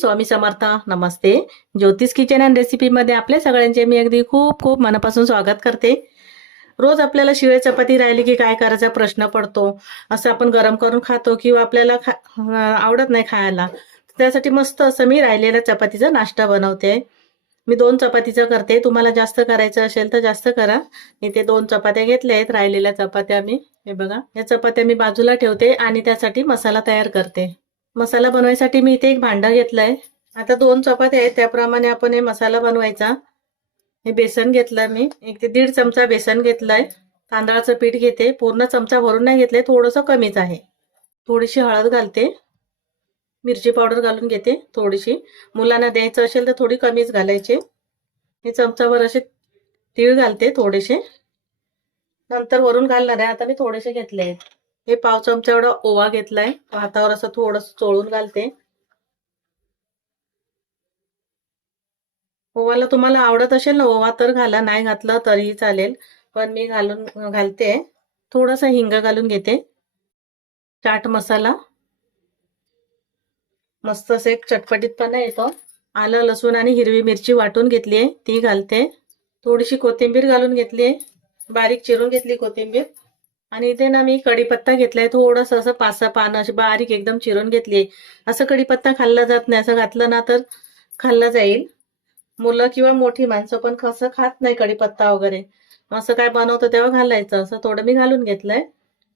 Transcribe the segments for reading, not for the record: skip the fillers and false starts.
स्वामी समर्थ. नमस्ते. ज्योतिष kitchen and रेसिपीमध्ये आपल्या सगळ्यांचे मी अगदी खूप खूप मनापासून स्वागत करते. रोज आपल्याला शिळे चपाती राहिली की काय करायचा प्रश्न पडतो. असं आपण गरम करून खातो किंवा आपल्याला आवडत नाही खायला. त्यासाठी मस्त असं मी राहिलेल्या चपातीचा नाश्ता बनवते. मी 2 चपातीचं करते. तुम्हाला जास्त करायचं असेल तर जास्त करा. इथे 2 चपात्या घेतल्या आहेत, राहिलेल्या चपात्या मी. हे बघा, या चपात्या मी बाजूला ठेवते आणि त्यासाठी मसाला तयार करते. मसाला बनवायसाठी मी इथे एक भांडं घेतलंय. आता 2 चपात्या आहेत त्याप्रमाणे आपण हे मसाला बनवायचा. हे बेसन घेतलं मी, 1 ते 1.5 चमचा बेसन घेतलंय. तांदळाचं पीठ घेते, पूर्ण चमचा भरून नाही घेतलंय, थोडंसं कमीच आहे. थोडीशी हळद घालते, मिरची पावडर घालून घेते थोडीशी. मुलांना द्यायचं असेल तर थोडी कमीच घालायची. हे चमचाभर असे तीळ घालते थोडेसे, नंतर वरून घालणार आहे. आता मी थोडेसे घेतले आहेत. हे पाव चमचा एवढा ओवा घेतलाय, हातावर असं थोडंसं चोळून घालते. ओवाला तुम्हाला आवडत असेल ना ओवा तर घाला, नाही घातलं तरीही चालेल, पण मी घालते. थोडासा हिंग घालून घेते. चाट मसाला, मस्त असे एक चटपटीतपणा येतो. आलं लसूण आणि हिरवी मिरची वाटून घेतली आहे, ती घालते. थोडीशी कोथिंबीर घालून घेतली आहे, बारीक चिरून घेतली कोथिंबीर. आणि इथे ना मी कढीपत्ता घेतलाय, थोडंसं असं 5-6 पानं अशी बारीक एकदम चिरून घेतली. असं कढीपत्ता खाल्ला जात नाही, असं घातलं ना तर खाल्ला जाईल. मुलं किंवा मोठी माणसं पण कसं खात नाही कढीपत्ता वगैरे. असं काय बनवतं तेव्हा घालायचं. असं थोडं मी घालून घेतलंय.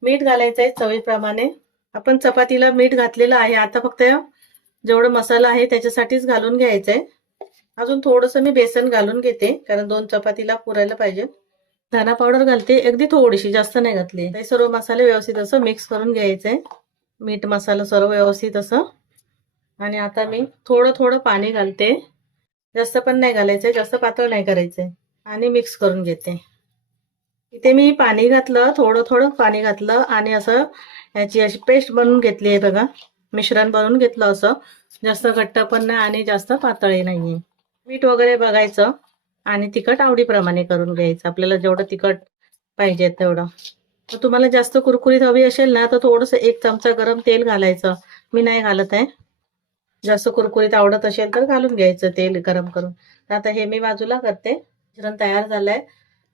मीठ घालायचंय चवीप्रमाणे. आपण चपातीला मीठ घातलेलं आहे, आता फक्त जेवढं मसाला आहे त्याच्यासाठीच घालून घ्यायचंय. अजून थोडंसं मी बेसन घालून घेते, कारण 2 चपातीला पुरायला पाहिजे. धना पावडर घालते, अगदी थोडीशी, जास्त नाही घातली. हे सर्व मसाले व्यवस्थित असं मिक्स करून घ्यायचंय, मीठ मसाला सर्व व्यवस्थित असं. आणि आता मी थोडं थोडं पाणी घालते, जास्त पण नाही घालायचंय, जास्त पातळ नाही करायचंय. आणि मिक्स करून घेते. इथे मी पाणी घातलं, थोडं थोडं पाणी घातलं आणि असं याची अशी पेस्ट बनवून घेतली आहे बघा. मिश्रण बनवून घेतलं असं, जास्त घट्ट पण नाही आणि जास्त पातळही नाहीये. मीठ वगैरे बघायचं आणि तिखट आवडीप्रमाणे करून घ्यायचं, आपल्याला जेवढं तिखट पाहिजे तेवढं. तर तुम्हाला जास्त कुरकुरीत हवी असेल ना तर थोडंसं 1 चमचा गरम तेल घालायचं. मी नाही घालत आहे. जास्त कुरकुरीत आवडत असेल तर घालून घ्यायचं तेल गरम करून. आता हे मी बाजूला करते. मिश्रण तयार झालंय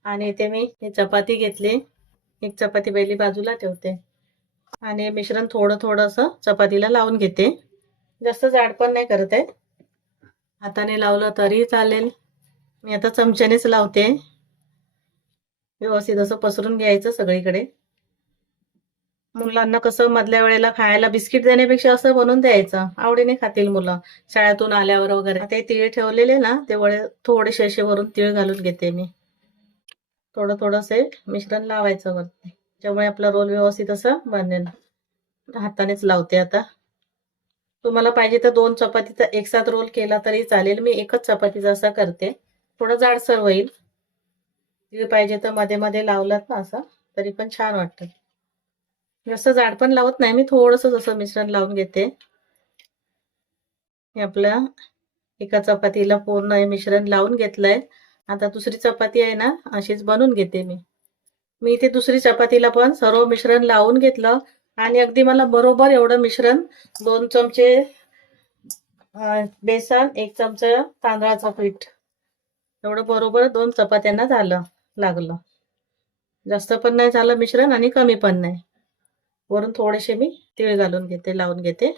आणि इथे मी ही चपाती घेतली. 1 चपाती पहिली बाजूला ठेवते आणि मिश्रण थोडं थोडं असं चपातीला लावून घेते. जास्त जाड पण नाही करत आहे, हाताने लावलं तरी चालेल. मी आता चमच्यानेच लावते. व्यवस्थित असं पसरून घ्यायचं सगळीकडे. मुलांना कसं मधल्या वेळेला खायला बिस्किट देण्यापेक्षा असं बनवून द्यायचं, आवडीने खातील मुलं शाळेतून आल्यावर वगैरे. ते तीळ ठेवलेले ना ते थोडेसे असे वरून तीळ घालून घेते मी. थोडं थोडंसे मिश्रण लावायचं वरती, त्यामुळे आपला रोल व्यवस्थित असं बनेल. हातानेच लावते आता. तुम्हाला पाहिजे तर 2 चपातीचा एकसाथ रोल केला तरी चालेल. मी 1च चपातीचा असा करते, थोडं जाडसर होईल. तीळ पाहिजे तर मध्ये मध्ये लावलात ना असं तरी पण छान वाटतं. जास्त जाड पण लावत नाही मी, थोडंसं असं मिश्रण लावून घेते. हे आपलं एका चपातीला पूर्ण हे मिश्रण लावून घेतलंय. आता दुसरी चपाती आहे ना अशीच बनवून घेते मी. मी इथे दुसरी चपातीला पण सर्व मिश्रण लावून घेतलं आणि अगदी मला बरोबर एवढं मिश्रण 2 चमचे बेसन, 1 चमचा तांदळाचं पीठ, एवढं बरोबर 2 चपात्यांना लागलं. जास्त पण नाही झालं मिश्रण आणि कमी पण नाही. वरून थोडेसे मी तीळ घालून घेते, लावून घेते.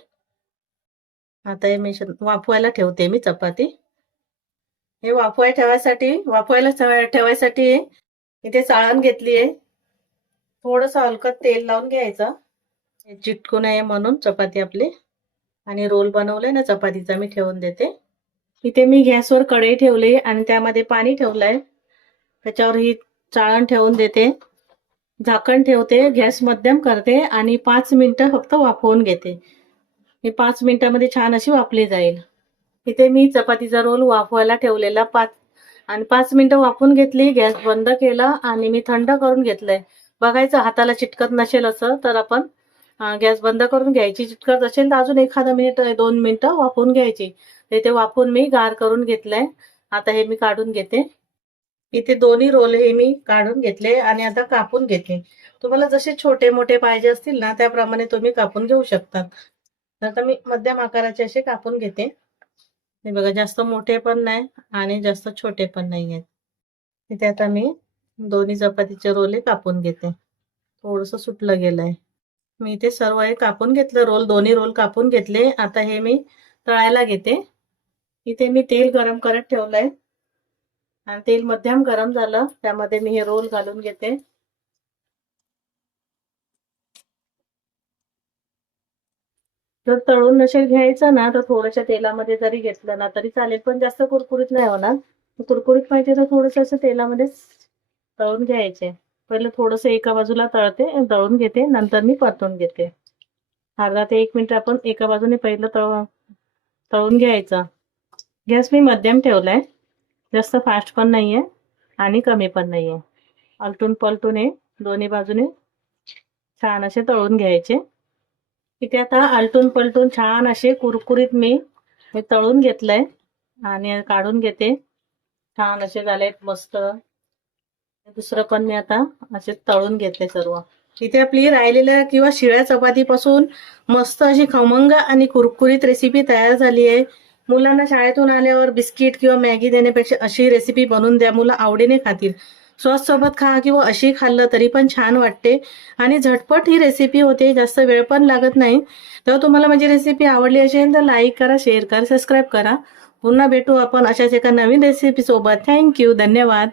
आता हे मिश्रण वाफवायला ठेवते मी चपाती. हे वाफवायला ठेवायसाठी इथे चाळण घेतली आहे. थोडंसं हलकं तेल लावून घ्यायचं, चिटकू नये म्हणून चपाती आपली. आणि रोल बनवलाय ना चपातीचा मी ठेवून देते. इथे मी गॅसवर कढई ठेवली आणि त्यामध्ये पाणी ठेवलंय. त्याच्यावर ही चाळण ठेवून देते, झाकण ठेवते, गॅस मध्यम करते आणि 5 मिनिटं फक्त वाफवून घेते. ही 5 मिनिटांमध्ये छान अशी वाफली जाईल. इथे मी चपातीचा रोल वाफवायला ठेवलेला 5 मिनिटं वाफवून घेतली. गॅस बंद केला आणि मी थंड करून घेतलंय. बघायचं हाताला चिटकत नसेल असं तर आपण गॅस बंद करून घ्यायची. चिटकत असेल तर अजून एखादा मिनिट 2 मिनिटं वाफवून घ्यायची. ते वाफवून मी गार करून घेतलंय. आता हे मी काढून घेते. इथे दोन्ही रोल हे मी काढून घेतले आणि आता कापून घेते. तुम्हाला जसे छोटे मोठे पाहिजे असतील ना त्याप्रमाणे तुम्ही कापून घेऊ शकतात. आता मी मध्यम आकाराचे असे कापून घेते. हे बघा, जास्त मोठे पण नाही आणि जास्त छोटे पण नाही आहेत. इथे आता मी दोन्ही चपातीचे रोले कापून घेते. थोडंसं सुटलं गेलंय. मी इथे सर्व हे कापून घेतलं, दोन्ही रोल कापून घेतले. आता हे मी तळायला घेते. इथे मी तेल गरम करत ठेवलंय आणि तेल मध्यम गरम झालं, त्यामध्ये मी हे रोल घालून घेते. जर तळून नसेल घ्यायचं ना तर थोड्याशा तेलामध्ये जरी घेतलं ना तरी चालेल, पण जास्त कुरकुरीत नाही होणार. कुरकुरीत पाहिजे तर थोडंसं असं तेलामध्येच तळून घ्यायचे. पहिलं थोडंसं एका बाजूला तळून घेते, नंतर मी परतून घेते. अर्धा ते 1 मिनिट आपण एका बाजूने पहिलं तळून घ्यायचं. गॅस मी मध्यम ठेवलाय, जास्त फास्ट पण नाहीये आणि कमी पण नाहीये. आलटून पलटून हे दोन्ही बाजूने छान असे तळून घ्यायचे. इथे आता आलटून पलटून छान असे कुरकुरीत मी हे तळून घेतलंय आणि काढून घेते. छान असे झालेत मस्त. दुसरं पण मी आता असे तळून घेते सर्व. इथे आपली राहिलेल्या किंवा शिळ्या चपातीपासून मस्त अशी खमंग आणि कुरकुरीत रेसिपी तयार झाली आहे. मुलांना शाळेतून आल्यावर बिस्किट किंवा मॅगी देण्यापेक्षा अशी रेसिपी बनवून द्या, मुलं आवडीने खातील. सॉस सोबत खा किंवा अशी खाल्लं तरी पण छान वाटते आणि झटपट ही रेसिपी होते, जास्त वेळ पण लागत नाही. तर तुम्हाला माझी रेसिपी आवडली असेल तर लाईक करा, शेअर करा, सबस्क्राईब करा. पुन्हा भेटू आपण अशाच एका नवीन रेसिपी सोबत. थँक्यू, धन्यवाद.